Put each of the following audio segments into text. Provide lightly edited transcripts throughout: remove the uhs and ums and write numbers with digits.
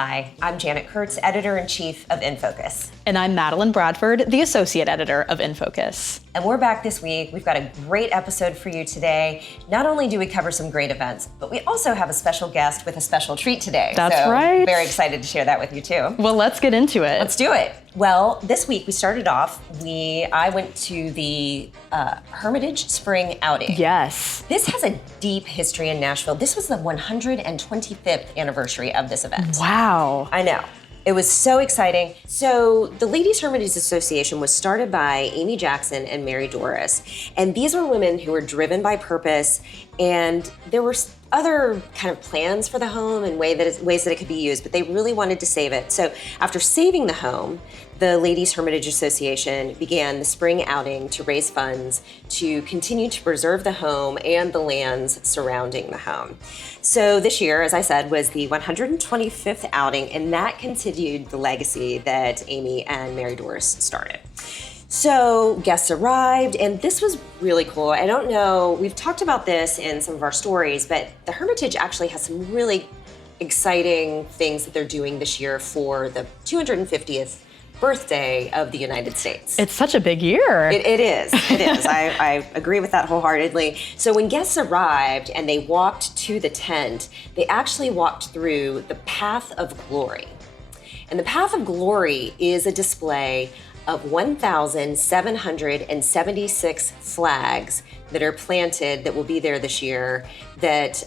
Hi, I'm Janet Kurtz, Editor-in-Chief of InFocus. And I'm Madeline Bradford, the Associate Editor of InFocus. And we're back this week. We've got a great episode for you today. Not only do we cover some great events, but we also have a special guest with a special treat today. That's right. Very excited to share that with you too. Well, let's get into it. Let's do it. Well, this week we started off, I went to the Hermitage Spring Outing. Yes. This has a deep history in Nashville. This was the 125th anniversary of this event. Wow. I know. It was so exciting. So the Ladies Hermitage Association was started by Amy Jackson and Mary Doris. And these were women who were driven by purpose, and there were other kind of plans for the home and ways that it could be used, but they really wanted to save it. So after saving the home, the Ladies Hermitage Association began the spring outing to raise funds to continue to preserve the home and the lands surrounding the home. So this year, as I said, was the 125th outing, and that continued the legacy that Amy and Mary Doris started. So guests arrived, and this was really cool. I don't know, we've talked about this in some of our stories, but the Hermitage actually has some really exciting things that they're doing this year for the 250th birthday of the United States. It's such a big year. It is. I agree with that wholeheartedly. So when guests arrived and they walked to the tent, they actually walked through the Path of Glory. And the Path of Glory is a display of 1,776 flags that are planted that will be there this year that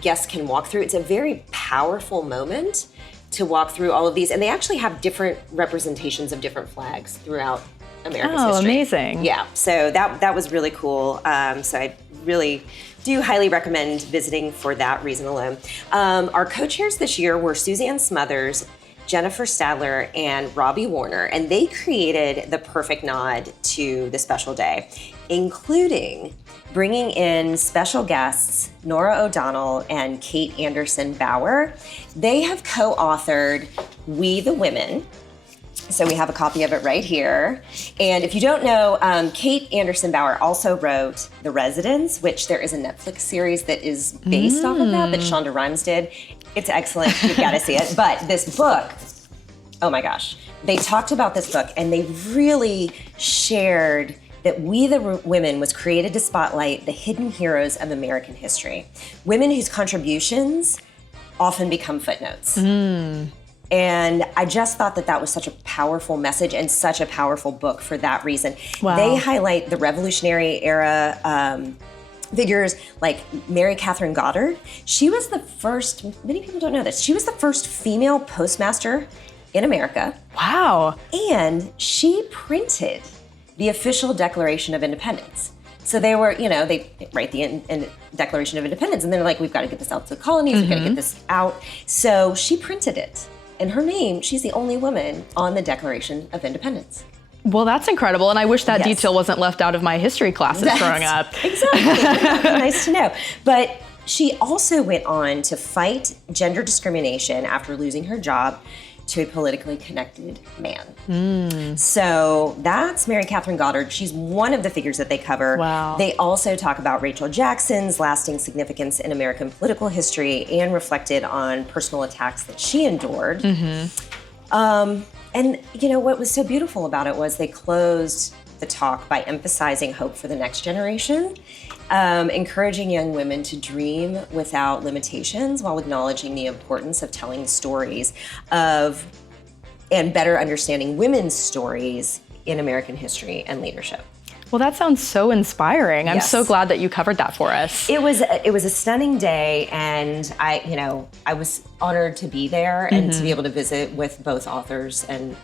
guests can walk through. It's a very powerful moment to walk through all of these, and they actually have different representations of different flags throughout America's history. Oh, amazing. Yeah, so that was really cool. So I really do highly recommend visiting for that reason alone. Our co-chairs this year were Suzanne Smothers, Jennifer Stadler, and Robbie Warner, and they created the perfect nod to the special day, including bringing in special guests, Nora O'Donnell and Kate Anderson Bauer. They have co-authored We the Women. So we have a copy of it right here. And if you don't know, Kate Anderson Bauer also wrote The Residents, which there is a Netflix series that is based off of that Shonda Rhimes did. It's excellent, you've gotta see it. But this book, oh my gosh. They talked about this book and they really shared that We the Women was created to spotlight the hidden heroes of American history. Women whose contributions often become footnotes. And I just thought that was such a powerful message and such a powerful book for that reason. Wow. They highlight the Revolutionary era figures like Mary Catherine Goddard. She was the first, many people don't know this, she was the first female postmaster in America. Wow. And she printed the official Declaration of Independence. So they were, they write the Declaration of Independence, and they're like, we've got to get this out to the colonies, we've got to get this out. So she printed it. And her name, she's the only woman on the Declaration of Independence. Well, that's incredible, and I wish that Yes. detail wasn't left out of my history classes growing up. Exactly. Nice to know. But she also went on to fight gender discrimination after losing her job to a politically connected man. So that's Mary Catherine Goddard. She's one of the figures that they cover. Wow. They also talk about Rachel Jackson's lasting significance in American political history and reflected on personal attacks that she endured. And what was so beautiful about it was they closed the talk by emphasizing hope for the next generation, encouraging young women to dream without limitations while acknowledging the importance of telling stories and better understanding women's stories in American history and leadership. Well, that sounds so inspiring. I'm Yes. so glad that you covered that for us. It was a stunning day, and I was honored to be there and to be able to visit with both authors and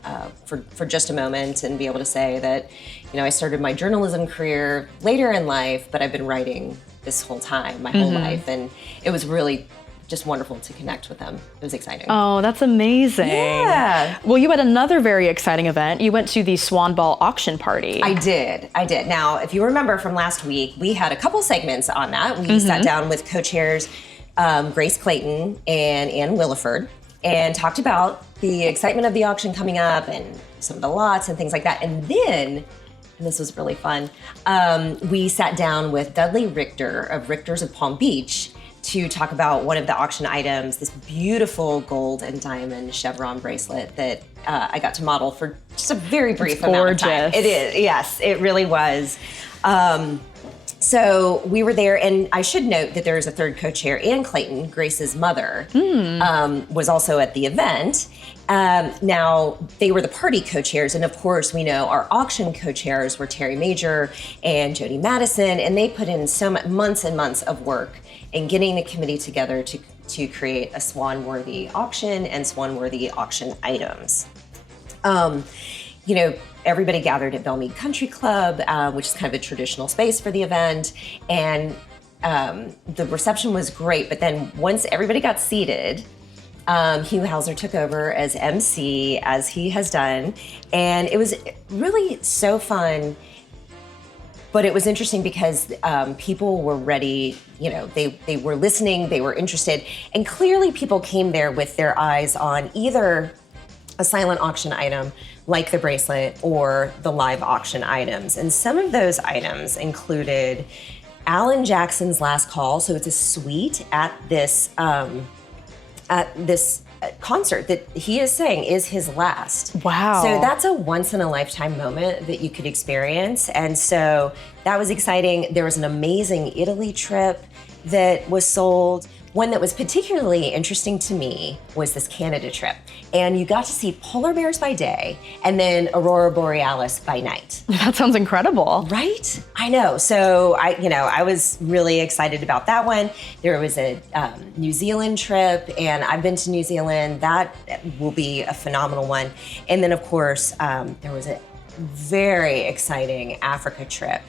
for just a moment and be able to say that, I started my journalism career later in life, but I've been writing this whole time, my whole life, and it was really just wonderful to connect with them. It was exciting. Oh, that's amazing. Yeah. Well, you had another very exciting event. You went to the Swan Ball Auction Party. I did. Now, if you remember from last week, we had a couple segments on that. We sat down with co-chairs Grace Clayton and Ann Williford and talked about the excitement of the auction coming up and some of the lots and things like that. And then, and this was really fun, we sat down with Dudley Richter of Richters of Palm Beach to talk about one of the auction items, this beautiful gold and diamond chevron bracelet that I got to model for just a very brief amount of time. It is, yes, it really was. So we were there, and I should note that there is a third co-chair, Ann Clayton, Grace's mother, was also at the event. Now, they were the party co-chairs, and of course, we know our auction co-chairs were Terry Major and Jody Madison, and they put in so much, months and months of work in getting the committee together to create a swan-worthy auction and swan-worthy auction items. You know, everybody gathered at Belmead Country Club, which is kind of a traditional space for the event, and the reception was great, but then once everybody got seated, Hugh Hauser took over as MC, as he has done, and it was really so fun. But it was interesting because people were ready, you know, they were listening, they were interested, and clearly people came there with their eyes on either a silent auction item like the bracelet or the live auction items. And some of those items included Alan Jackson's Last Call, so it's a suite at this concert that he is saying is his last. Wow. So that's a once in a lifetime moment that you could experience. And so that was exciting. There was an amazing Italy trip that was sold. One that was particularly interesting to me was this Canada trip. And you got to see polar bears by day and then Aurora Borealis by night. That sounds incredible. Right? I know. So I was really excited about that one. There was a New Zealand trip, and I've been to New Zealand. That will be a phenomenal one. And then of course, there was a very exciting Africa trip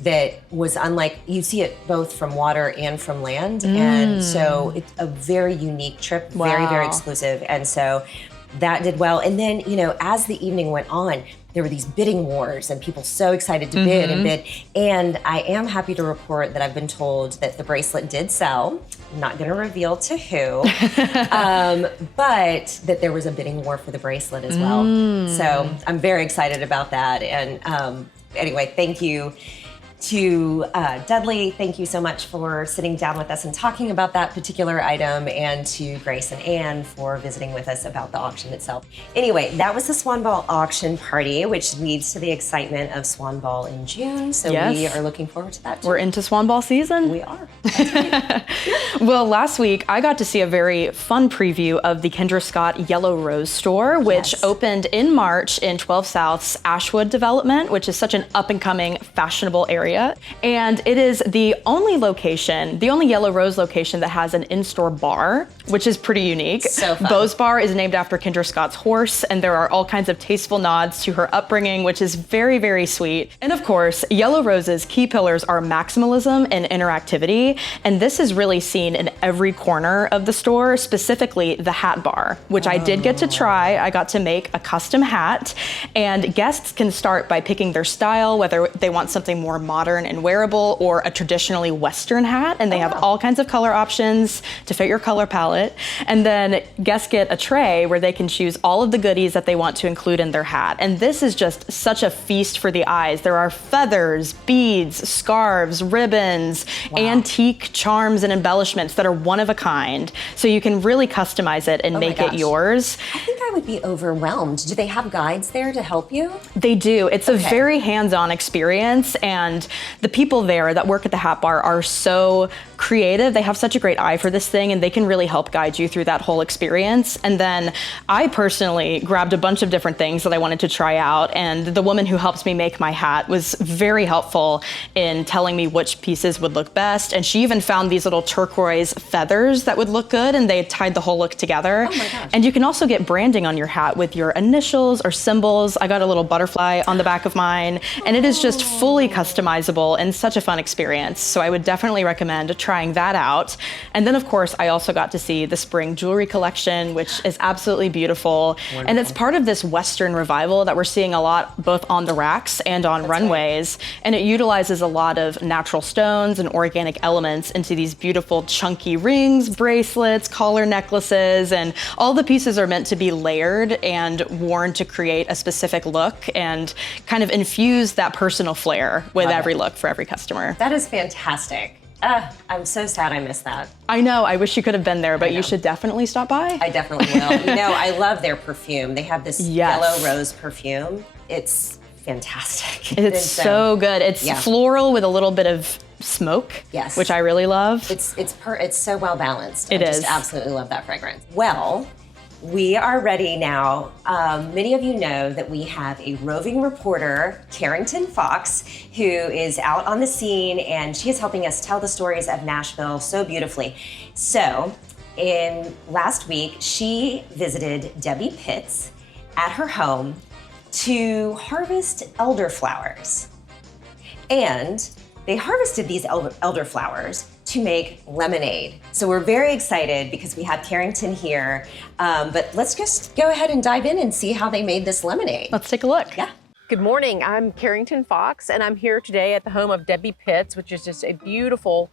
that was unlike, you see it both from water and from land. And so it's a very unique trip, very, very exclusive. And so that did well. And then, you know, as the evening went on, there were these bidding wars and people so excited to bid and bid. And I am happy to report that I've been told that the bracelet did sell. I'm not gonna reveal to who, but that there was a bidding war for the bracelet as well. So I'm very excited about that. And anyway, thank you to Dudley, thank you so much for sitting down with us and talking about that particular item, and to Grace and Ann for visiting with us about the auction itself. Anyway, that was the Swan Ball Auction Party, which leads to the excitement of Swan Ball in June. So we are looking forward to that too. We're into Swan Ball season. We are. That's right. Well, last week I got to see a very fun preview of the Kendra Scott Yellow Rose store, which opened in March in 12 South's Ashwood development, which is such an up-and-coming, fashionable area. And it is the only location, the only Yellow Rose location that has an in-store bar, which is pretty unique. So fun. Beau's Bar is named after Kendra Scott's horse, and there are all kinds of tasteful nods to her upbringing, which is very, very sweet. And of course, Yellow Rose's key pillars are maximalism and interactivity, and this is really seen in every corner of the store, specifically the hat bar, which I did get to try. I got to make a custom hat, and guests can start by picking their style, whether they want something more modern and wearable or a traditionally Western hat, and they have all kinds of color options to fit your color palette. And then guests get a tray where they can choose all of the goodies that they want to include in their hat. And this is just such a feast for the eyes. There are feathers, beads, scarves, ribbons, antique charms and embellishments that are one of a kind. So you can really customize it and make it yours. I think I would be overwhelmed. Do they have guides there to help you? They do. It's a very hands-on experience, and the people there that work at the hat bar are so creative. They have such a great eye for this thing, and they can really help guide you through that whole experience. And then I personally grabbed a bunch of different things that I wanted to try out, and the woman who helps me make my hat was very helpful in telling me which pieces would look best. And she even found these little turquoise feathers that would look good, and they tied the whole look together. Oh my gosh. And you can also get branding on your hat with your initials or symbols. I got a little butterfly on the back of mine, and it is just fully customizable and such a fun experience. So I would definitely recommend trying that out. And then of course, I also got to see the spring jewelry collection, which is absolutely beautiful. Wonderful. And it's part of this Western revival that we're seeing a lot both on the racks and on runways. Right. And it utilizes a lot of natural stones and organic elements into these beautiful chunky rings, bracelets, collar necklaces, and all the pieces are meant to be layered and worn to create a specific look and kind of infuse that personal flair with every look for every customer. That is fantastic. I'm so sad I missed that. I know, I wish you could have been there, but you should definitely stop by. I definitely will. You know, I love their perfume. They have this yellow rose perfume. It's fantastic. It's so good. It's floral with a little bit of smoke, which I really love. It's so well balanced. It I is. just absolutely love that fragrance. Well, we are ready now. Many of you know that we have a roving reporter, Carrington Fox, who is out on the scene, and she is helping us tell the stories of Nashville so beautifully. So, last week, she visited Deby Pitts at her home to harvest elderflowers. And they harvested these elderflowers to make lemonade. So we're very excited because we have Carrington here. But let's just go ahead and dive in and see how they made this lemonade. Let's take a look. Yeah. Good morning, I'm Carrington Fox, and I'm here today at the home of Deby Pitts, which is just a beautiful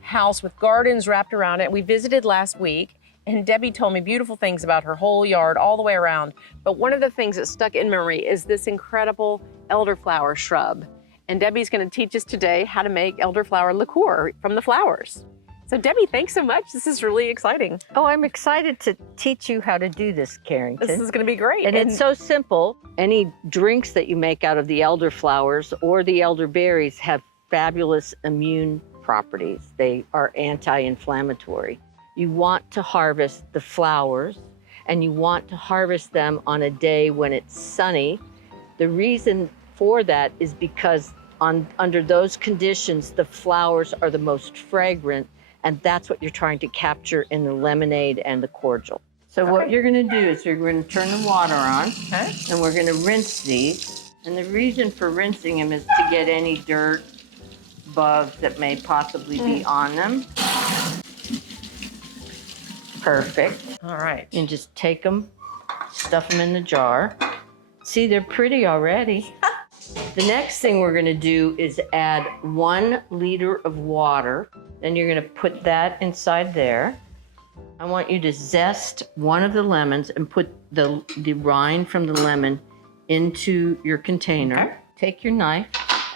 house with gardens wrapped around it. We visited last week, and Deby told me beautiful things about her whole yard all the way around. But one of the things that stuck in memory is this incredible elderflower shrub. And Deby's gonna teach us today how to make elderflower liqueur from the flowers. So Deby, thanks so much. This is really exciting. Oh, I'm excited to teach you how to do this, Carrington. This is gonna be great. And it's so simple. Any drinks that you make out of the elderflowers or the elderberries have fabulous immune properties. They are anti-inflammatory. You want to harvest the flowers, and you want to harvest them on a day when it's sunny. The reason for that is because under those conditions, the flowers are the most fragrant, and that's what you're trying to capture in the lemonade and the cordial. So what you're gonna do is you're gonna turn the water on, and we're gonna rinse these. And the reason for rinsing them is to get any dirt, bugs that may possibly be on them. Perfect. All right. And just take them, stuff them in the jar. See, they're pretty already. The next thing we're gonna do is add 1 liter of water. Then you're gonna put that inside there. I want you to zest one of the lemons and put the rind from the lemon into your container. Okay. Take your knife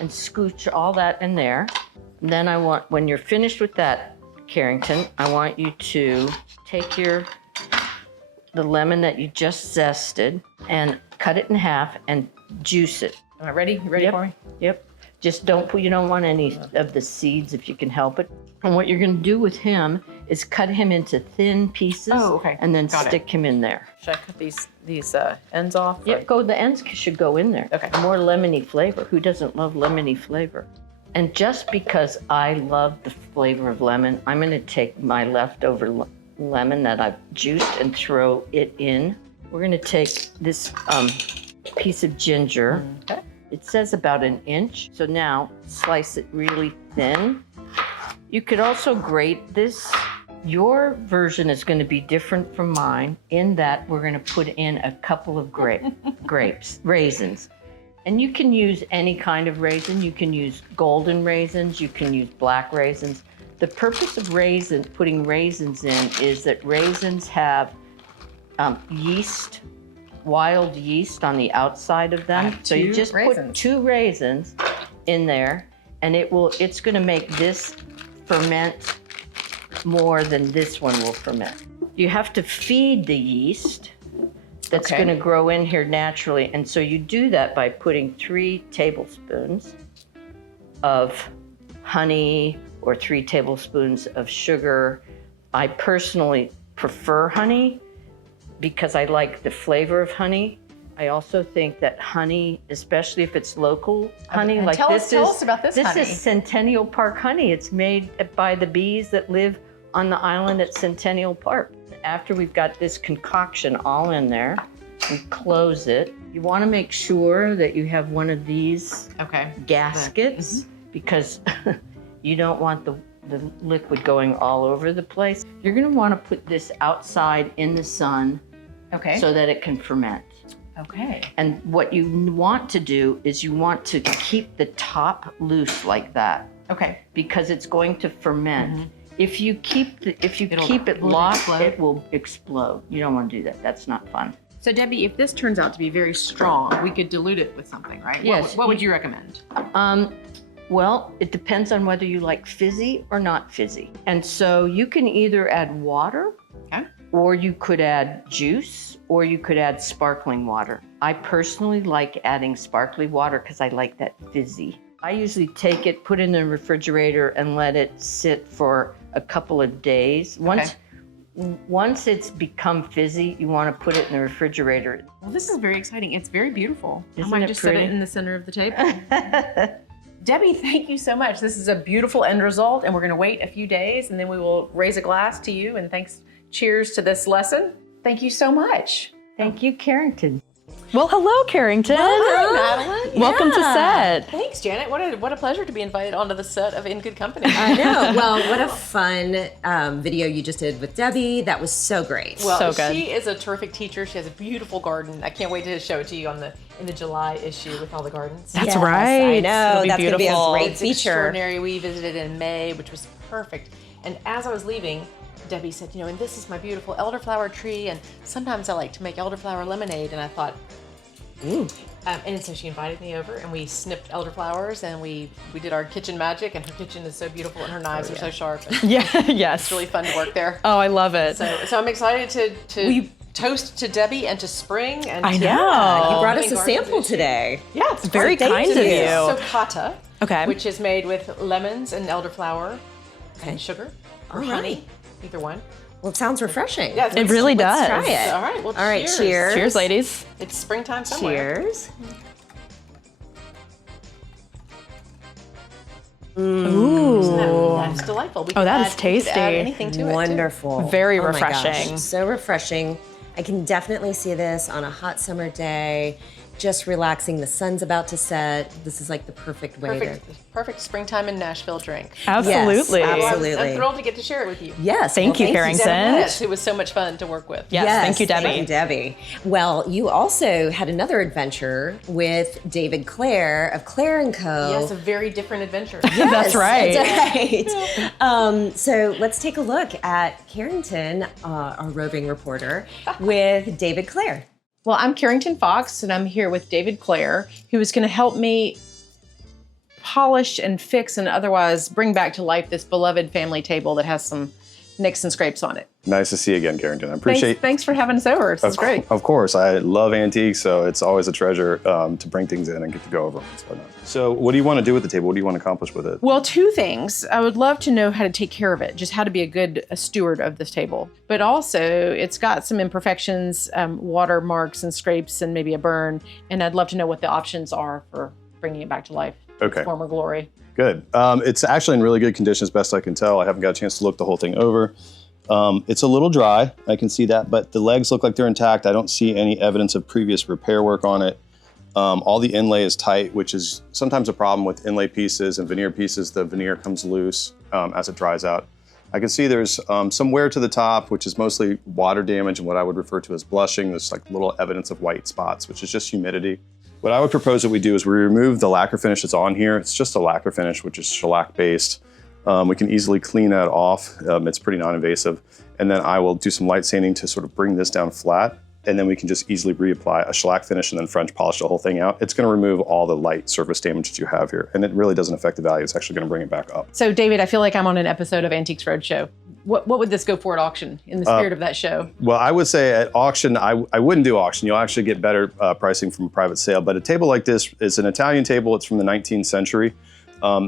and scooch all that in there. And then when you're finished with that, Carrington, I want you to take the lemon that you just zested and cut it in half and juice it. Am I ready? You ready for me? Yep. Just you don't want any of the seeds if you can help it. And what you're gonna do with him is cut him into thin pieces and then stick him in there. Should I cut these ends off? Yep, the ends should go in there. Okay. More lemony flavor. Who doesn't love lemony flavor? And just because I love the flavor of lemon, I'm gonna take my leftover lemon that I've juiced and throw it in. We're gonna take this piece of ginger. Okay. It says about 1 inch. So now slice it really thin. You could also grate this. Your version is going to be different from mine in that we're going to put in a couple of raisins. And you can use any kind of raisin. You can use golden raisins. You can use black raisins. The purpose of putting raisins in is that raisins have yeast, wild yeast on the outside of them. So you just put 2 raisins in there, and it's going to make this ferment more than this one will ferment. You have to feed the yeast that's going to grow in here naturally. And so you do that by putting 3 tablespoons of honey or 3 tablespoons of sugar. I personally prefer honey because I like the flavor of honey. I also think that honey, especially if it's local honey, like tell us about this honey. This is Centennial Park honey. It's made by the bees that live on the island at Centennial Park. After we've got this concoction all in there, we close it. You want to make sure that you have one of these gaskets because you don't want the liquid going all over the place. You're going to want to put this outside in the sun so that it can ferment. Okay. And what you want to do is you want to keep the top loose like that. Okay. Because it's going to ferment. If you keep it locked, it will explode. You don't want to do that. That's not fun. So Deby, if this turns out to be very strong, we could dilute it with something, right? Yes. What would you recommend? Well, it depends on whether you like fizzy or not fizzy. And so you can either add water, or you could add juice, or you could add sparkling water. I personally like adding sparkling water because I like that fizzy. I usually take it, put it in the refrigerator, and let it sit for a couple of days. Once it's become fizzy, you want to put it in the refrigerator. Well, this is very exciting. It's very beautiful. Isn't I might it just pretty? set it in the center of the table. Deby, thank you so much. This is a beautiful end result, and we're going to wait a few days, and then we will raise a glass to you, and cheers to this lesson. Thank you so much. Thank you, Carrington. Well, hello, Carrington. Hi, Madeline. Welcome to set. Thanks, Janet. What a pleasure to be invited onto the set of In Good Company. I know. Well, what a fun video you just did with Deby. That was so great. Well, So good. she is a terrific teacher. She has a beautiful garden. I can't wait to show it to you in the July issue with all the gardens. That's Yes, right. I know. It'll be That's going to be a beautiful. great It's feature. extraordinary. We visited in May, which was perfect. And as I was leaving, Deby said, and this is my beautiful elderflower tree, and sometimes I like to make elderflower lemonade. And I thought, and so she invited me over, and we snipped elderflowers, and we did our kitchen magic. And her kitchen is so beautiful, and her knives are so sharp. And Yes. it's really fun to work there. Oh, I love it. So I'm excited to toast to Deby and to spring. And I to know. You brought us living a gardens sample issue. today. Yeah, it's Very great. kind of you. you. Socata, Okay. which is made with lemons and elderflower and sugar or All honey, right. either one. Well, it sounds refreshing. Yeah, It really Let's does. try it. All right, well, All right, cheers. cheers. Cheers, ladies. It's springtime somewhere. Cheers. Ooh. That's delightful. We Oh, could that add- is we could tasty. add anything to it, too. Wonderful. Very Oh my gosh, refreshing. so refreshing. I can definitely see this on a hot summer day, just relaxing. The sun's about to set. This is like the perfect way Perfect springtime in Nashville drink. Absolutely. Yes, Well, absolutely. I'm thrilled to get to share it with you. Yes. Thank you, Carrington. Yes, it was so much fun to work with. Yes, thank you, Deby. Thank you, Deby. Well, you also had another adventure with David Clair of Clair Co. Yes, a very different adventure. That's right. That's right. So let's take a look at Carrington, our roving reporter, with David Clair. Well, I'm Carrington Fox, and I'm here with David Clair, who is going to help me polish and fix and otherwise bring back to life this beloved family table that has some nicks and scrapes on it. Nice to see you again, Carrington. I appreciate. Thanks for having us over. This is great. Of course, I love antiques, so it's always a treasure to bring things in and get to go over them and whatnot. So, what do you want to do with the table? What do you want to accomplish with it? Well, two things. I would love to know how to take care of it, just how to be a steward of this table. But also, it's got some imperfections, water marks and scrapes, and maybe a burn. And I'd love to know what the options are for bringing it back to life. Okay. Former glory. Good. It's actually in really good condition, as best I can tell. I haven't got a chance to look the whole thing over. It's a little dry, I can see that, but the legs look like they're intact. I don't see any evidence of previous repair work on it. All the inlay is tight, which is sometimes a problem with inlay pieces and veneer pieces. The veneer comes loose as it dries out. I can see there's some wear to the top, which is mostly water damage and what I would refer to as blushing. There's like little evidence of white spots, which is just humidity. What I would propose that we do is we remove the lacquer finish that's on here. It's just a lacquer finish, which is shellac based. We can easily clean that off. It's pretty non-invasive. And then I will do some light sanding to sort of bring this down flat. And then we can just easily reapply a shellac finish and then French polish the whole thing out. It's gonna remove all the light surface damage that you have here. And it really doesn't affect the value. It's actually gonna bring it back up. So, David, I feel like I'm on an episode of Antiques Roadshow. What would this go for at auction in the spirit of that show? Well, I would say at auction, I wouldn't do auction. You'll actually get better pricing from a private sale. But a table like this is an Italian table. It's from the 19th century.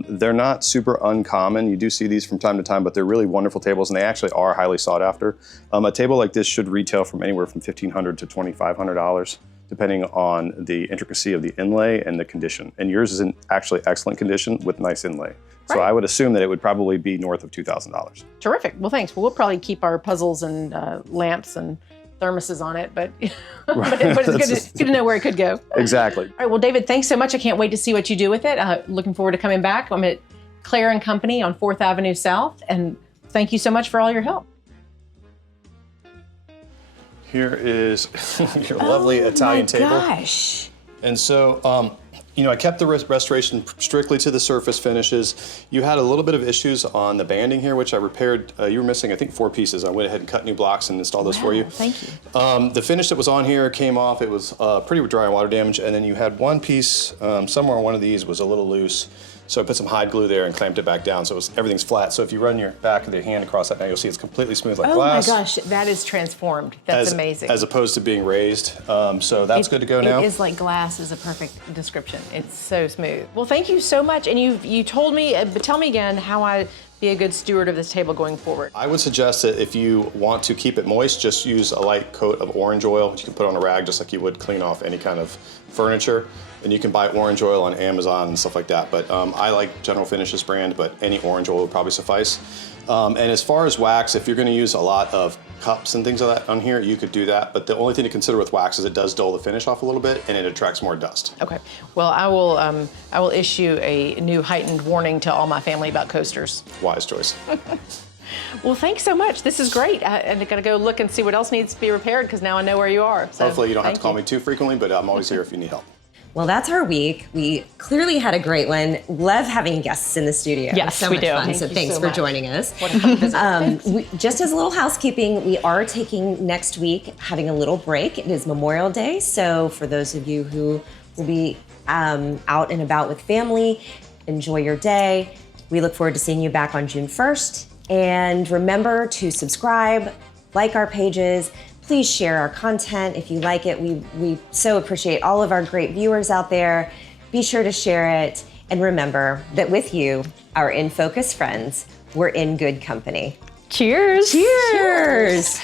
They're not super uncommon. You do see these from time to time, but they're really wonderful tables, and they actually are highly sought after. A table like this should retail from anywhere from $1,500 to $2,500, depending on the intricacy of the inlay and the condition. And yours is in actually excellent condition with nice inlay. So Right. I would assume that it would probably be north of $2,000. Terrific. Well, thanks. Well, we'll probably keep our puzzles and lamps and thermoses on it, but, but it's good to know where it could go. Exactly. All right. Well, David, thanks so much. I can't wait to see what you do with it. Looking forward to coming back. I'm at Clair & Company on 4th Avenue South, and thank you so much for all your help. Here is your lovely Italian table. Gosh. And so, I kept the restoration strictly to the surface finishes. You had a little bit of issues on the banding here, which I repaired. You were missing, I think, 4 pieces. I went ahead and cut new blocks and installed those for you. Thank you. The finish that was on here came off. It was pretty dry water damage. And then you had one piece, somewhere on one of these was a little loose. So I put some hide glue there and clamped it back down so everything's flat. So if you run your back of the hand across that now, you'll see it's completely smooth like glass. Oh my gosh, that is transformed. That's amazing. As opposed to being raised. So that's good to go now. It is like glass is a perfect description. It's so smooth. Well, thank you so much. And you told me, but tell me again how I be a good steward of this table going forward. I would suggest that if you want to keep it moist, just use a light coat of orange oil, which you can put on a rag just like you would clean off any kind of furniture. And you can buy orange oil on Amazon and stuff like that. But I like General Finishes brand, but any orange oil would probably suffice. And as far as wax, if you're gonna use a lot of cups and things like that on here, you could do that. But the only thing to consider with wax is it does dull the finish off a little bit and it attracts more dust. Okay. Well, I will issue a new heightened warning to all my family about coasters. Wise choice. Well, thanks so much. This is great. I gotta go look and see what else needs to be repaired because now I know where you are. So Hopefully you don't have to call me too frequently, but I'm always here if you need help. Well, that's our week. We clearly had a great one. Love having guests in the studio. Yes, so we much do. fun. Thank So you thanks so for much. joining us. What a fun visit. Just as a little housekeeping, we are taking next week, having a little break. It is Memorial Day, so for those of you who will be out and about with family, enjoy your day. We look forward to seeing you back on June 1st. And remember to subscribe, like our pages. Please share our content if you like it. We so appreciate all of our great viewers out there. Be sure to share it. And remember that with you, our In Focus friends, we're in good company. Cheers. Cheers.